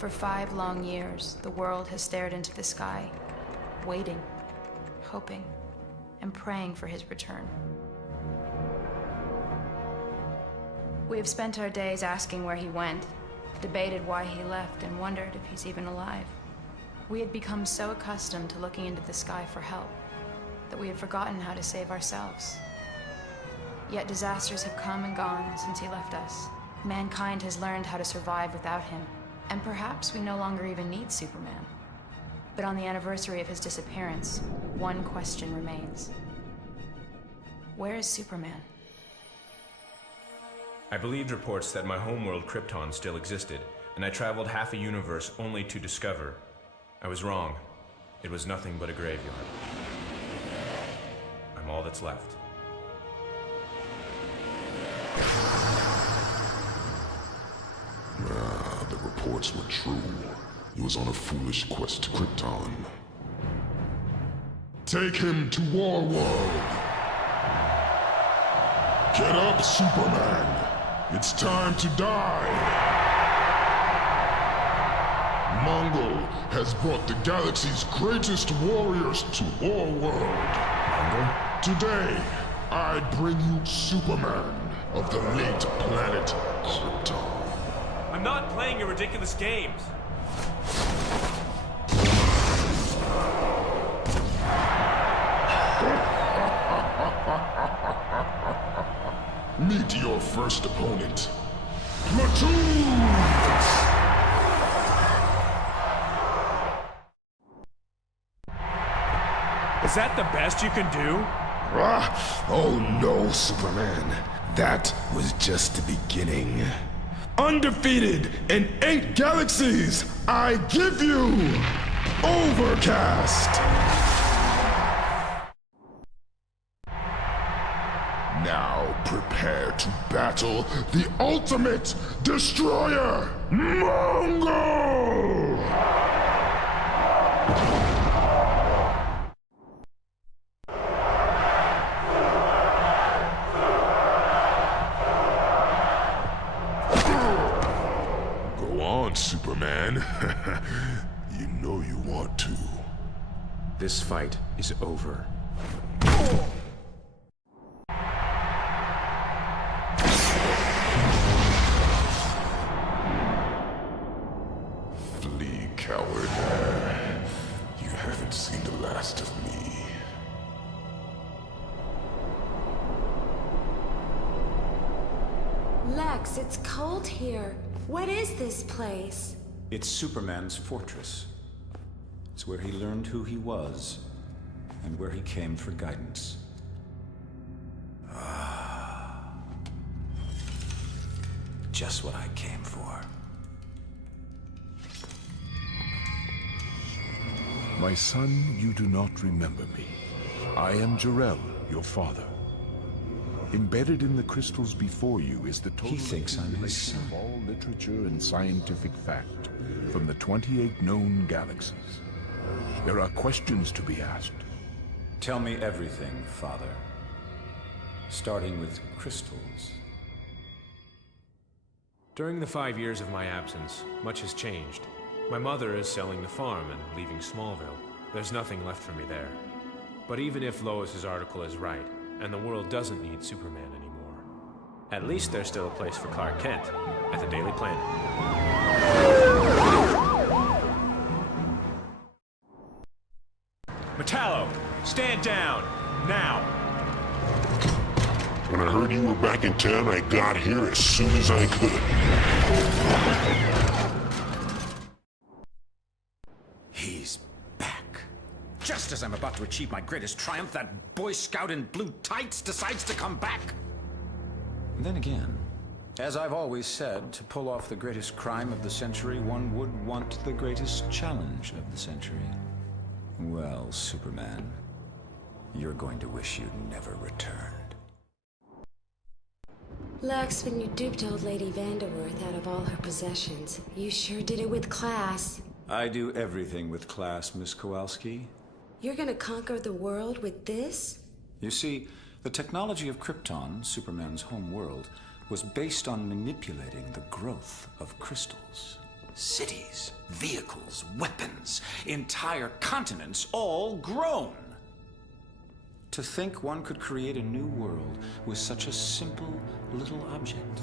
For 5 long years, the world has stared into the sky, waiting, hoping, and praying for his return. We have spent our days asking where he went, debated why he left, and wondered if he's even alive. We had become so accustomed to looking into the sky for help that we had forgotten how to save ourselves. Yet disasters have come and gone since he left us. Mankind has learned how to survive without him, and perhaps we no longer even need Superman. But on the anniversary of his disappearance, one question remains. Where is Superman? I believed reports that my homeworld Krypton still existed, and I traveled half a universe only to discover I was wrong. It was nothing but a graveyard. I'm all that's left. The reports were true. He was on a foolish quest to Krypton. Take him to Warworld! Get up, Superman! It's time to die! Mongol has brought the galaxy's greatest warriors to Warworld. Mongol? Today, I bring you Superman of the late planet Krypton. I'm not playing your ridiculous games! Meet your first opponent, Platoon! Is that the best you can do? Oh no, Superman. That was just the beginning. Undefeated in 8 galaxies, I give you Overcast! Now prepare to battle the ultimate destroyer, Mongol! Go on, Superman. You know you want to. This fight is over. Flee, coward. You haven't seen the last of me. Lex, it's cold here. What is this place? It's Superman's fortress. It's where he learned who he was, and where he came for guidance. Just what I came for. My son, you do not remember me. I am Jor-El, your father. Embedded in the crystals before you is the total He thinks I'm his son. of all literature and scientific fact from the 28 known galaxies. There are questions to be asked. Tell me everything, Father. Starting with crystals. During the 5 years of my absence, much has changed. My mother is selling the farm and leaving Smallville. There's nothing left for me there. But even if Lois's article is right, and the world doesn't need Superman anymore, at least there's still a place for Clark Kent at the Daily Planet. Metallo, stand down, now! When I heard you were back in town, I got here as soon as I could. He's back. Just as I'm about to achieve my greatest triumph, that Boy Scout in blue tights decides to come back. Then again, as I've always said, to pull off the greatest crime of the century, one would want the greatest challenge of the century. Well, Superman, you're going to wish you'd never returned. Lex, when you duped old Lady Vanderworth out of all her possessions, you sure did it with class. I do everything with class, Miss Kowalski. You're gonna conquer the world with this? You see, the technology of Krypton, Superman's home world, was based on manipulating the growth of crystals. Cities, vehicles, weapons, entire continents, all grown. To think one could create a new world with such a simple little object.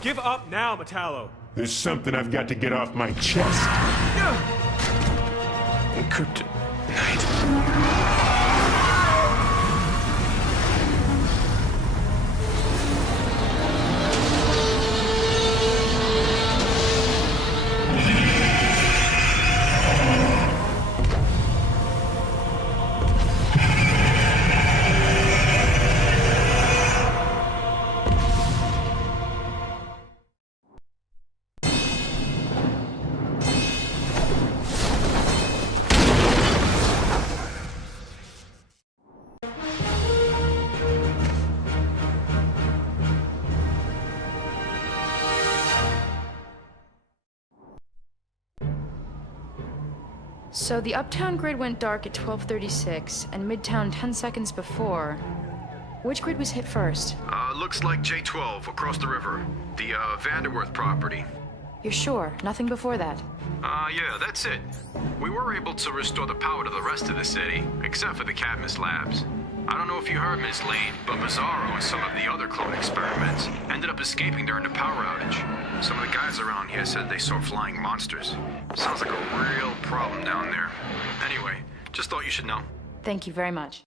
Give up now, Metallo! There's something I've got to get off my chest. Kryptonite. So the uptown grid went dark at 12:36, and midtown 10 seconds before. Which grid was hit first? Looks like J12 across the river. The Vanderworth property. You're sure? Nothing before that? Yeah, that's it. We were able to restore the power to the rest of the city, except for the Cadmus labs. I don't know if you heard, Miss Lane, but Mazzaro and some of the other clone experiments ended up escaping during the power outage. Some of the guys around here said they saw flying monsters. Sounds like a real problem down there. Anyway, just thought you should know. Thank you very much.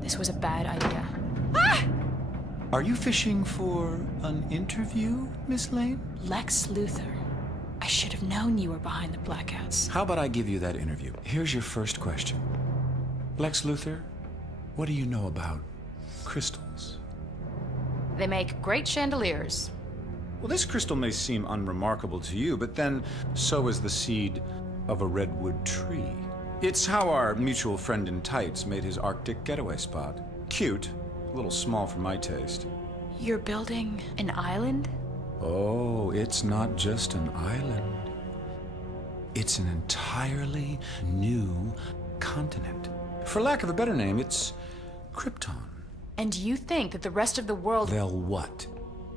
This was a bad idea. Are you fishing for an interview, Miss Lane? Lex Luthor. I should have known you were behind the blackouts. How about I give you that interview? Here's your first question. Lex Luthor, what do you know about crystals? They make great chandeliers. Well, this crystal may seem unremarkable to you, but then so is the seed of a redwood tree. It's how our mutual friend in tights made his Arctic getaway spot. Cute, a little small for my taste. You're building an island? Oh, it's not just an island. It's an entirely new continent. For lack of a better name, it's Krypton. And you think that the rest of the world... They'll what?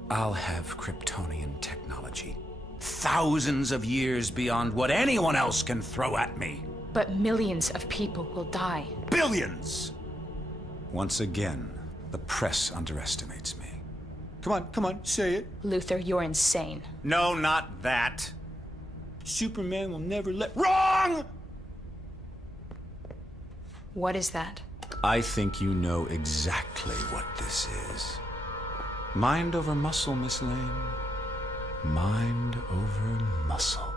I'll have Kryptonian technology. Thousands of years beyond what anyone else can throw at me. But millions of people will die. Billions! Once again, the press underestimates me. Come on, say it. Luthor, you're insane. No, not that. Superman will never let... Wrong! What is that? I think you know exactly what this is. Mind over muscle, Miss Lane. Mind over muscle.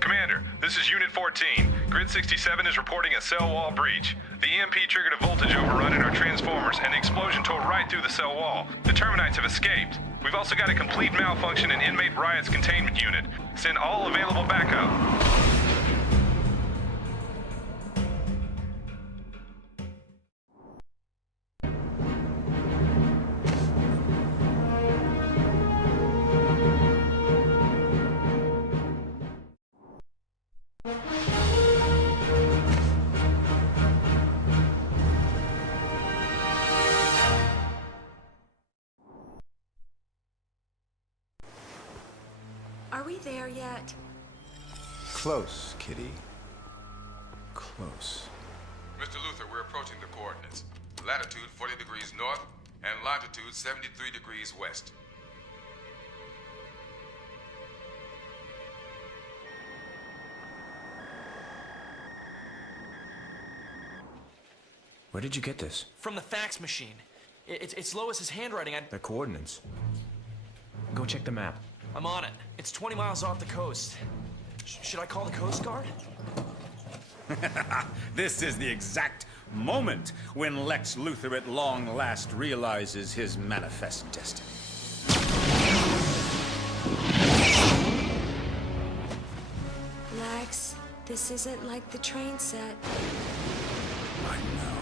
Commander, this is Unit 14. Grid 67 is reporting a cell wall breach. The EMP triggered a voltage overrun in our transformers, and the explosion tore right through the cell wall. The Terminites have escaped. We've also got a complete malfunction in Inmate Riot's containment unit. Send all available backup. Are we there yet? Close, Kitty. Close. Mr. Luthor, we're approaching the coordinates. Latitude 40 degrees north and longitude 73 degrees west. Where did you get this? From the fax machine. It's Lois's handwriting. The coordinates. Go check the map. I'm on it. It's 20 miles off the coast. Should I call the Coast Guard? This is the exact moment when Lex Luthor at long last realizes his manifest destiny. Lex, this isn't like the train set. I know.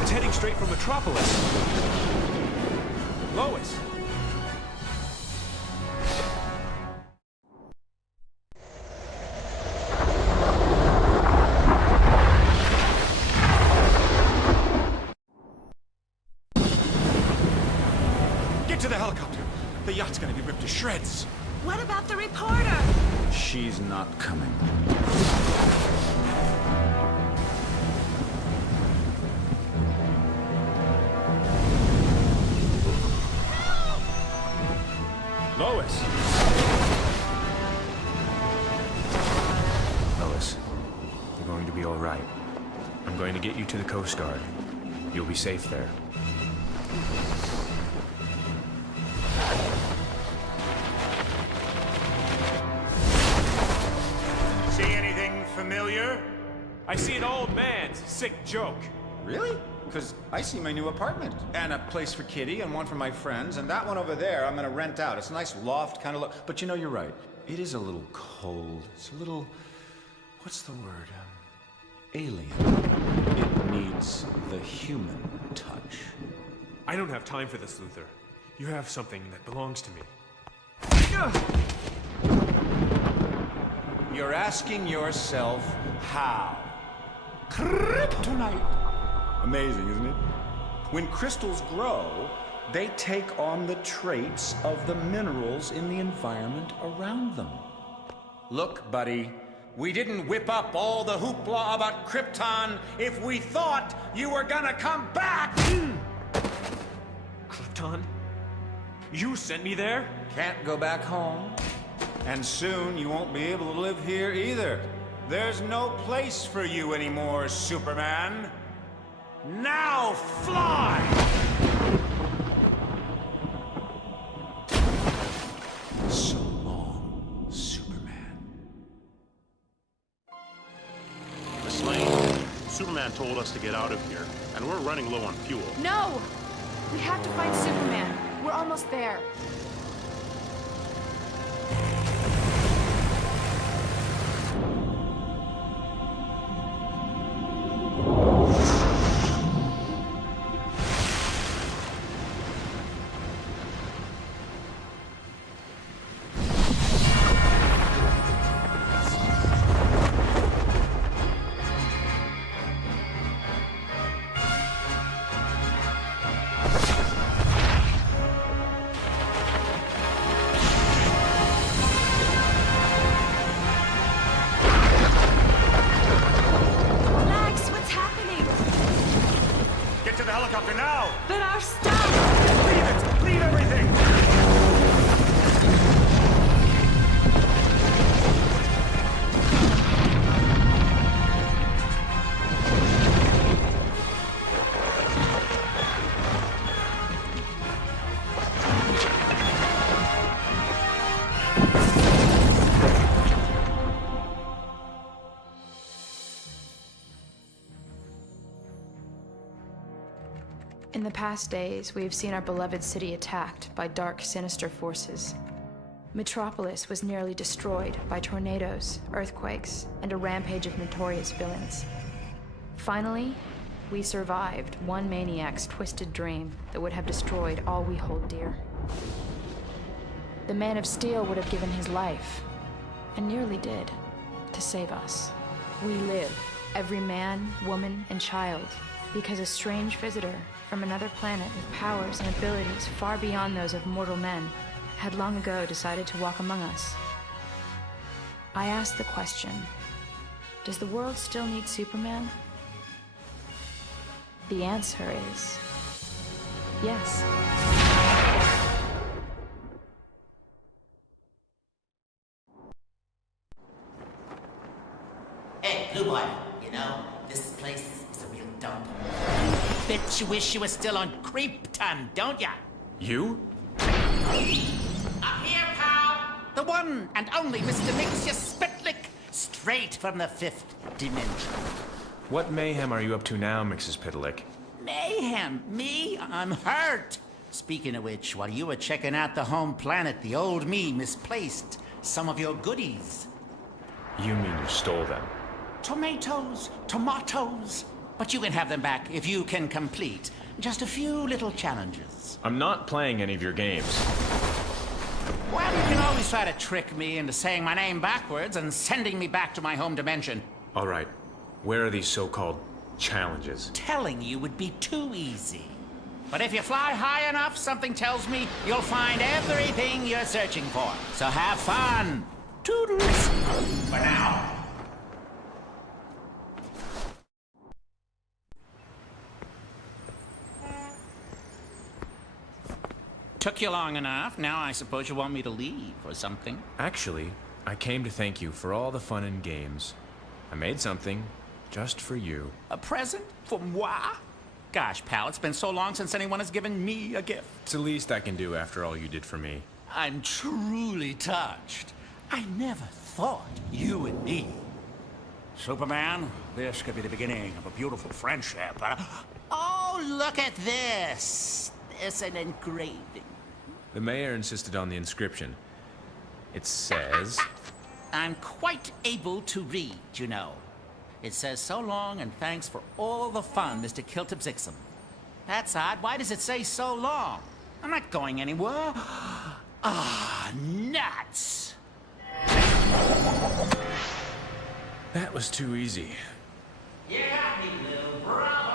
It's heading straight for Metropolis. Lois! Get to the helicopter. The yacht's gonna be ripped to shreds. What about the reporter? She's not coming. Lois! Lois, you're going to be all right. I'm going to get you to the Coast Guard. You'll be safe there. See anything familiar? I see an old man's sick joke. Really? Because I see my new apartment. And a place for Kitty and one for my friends. And that one over there I'm gonna rent out. It's a nice loft kind of look. But you know, you're right. It is a little cold. It's a little... what's the word? Alien. It needs the human touch. I don't have time for this, Luthor. You have something that belongs to me. You're asking yourself how? Kryptonite. Amazing, isn't it? When crystals grow, they take on the traits of the minerals in the environment around them. Look, buddy, we didn't whip up all the hoopla about Krypton if we thought you were gonna come back! Krypton? You sent me there? Can't go back home. And soon you won't be able to live here either. There's no place for you anymore, Superman. Now fly! So long, Superman. Miss Lane, Superman told us to get out of here, and we're running low on fuel. No! We have to find Superman. We're almost there. But our stuff! Leave it! Leave everything! In the past days, we have seen our beloved city attacked by dark, sinister forces. Metropolis was nearly destroyed by tornadoes, earthquakes, and a rampage of notorious villains. Finally, we survived one maniac's twisted dream that would have destroyed all we hold dear. The Man of Steel would have given his life, and nearly did, to save us. We live, every man, woman, and child, because a strange visitor from another planet with powers and abilities far beyond those of mortal men had long ago decided to walk among us. I asked the question, does the world still need Superman? The answer is yes. Hey, Blue Boy, you know, this place is a real dump. Bet you wish you were still on Creepton, don't ya? You? Up here, pal! The one and only Mr. Mixus Spitlick, straight from the 5th dimension. What mayhem are you up to now, Mrs. Pitalik? Mayhem? Me? I'm hurt. Speaking of which, while you were checking out the home planet, the old me misplaced some of your goodies. You mean you stole them? Tomatoes, tomatoes. But you can have them back if you can complete just a few little challenges. I'm not playing any of your games. Well, you can always try to trick me into saying my name backwards and sending me back to my home dimension. All right. Where are these so-called challenges? Telling you would be too easy. But if you fly high enough, something tells me you'll find everything you're searching for. So have fun. Toodles. For now. Took you long enough. Now I suppose you want me to leave or something. Actually, I came to thank you for all the fun and games. I made something just for you. A present? For moi? Gosh, pal, it's been so long since anyone has given me a gift. It's the least I can do after all you did for me. I'm truly touched. I never thought you and me. Superman, this could be the beginning of a beautiful friendship. Oh, look at this. It's an engraving. The mayor insisted on the inscription. It says... I'm quite able to read, you know. It says, so long and thanks for all the fun, Mr. Kiltip-Zixum. That's odd. Why does it say so long? I'm not going anywhere. Ah, nuts! That was too easy. You got me, little bro.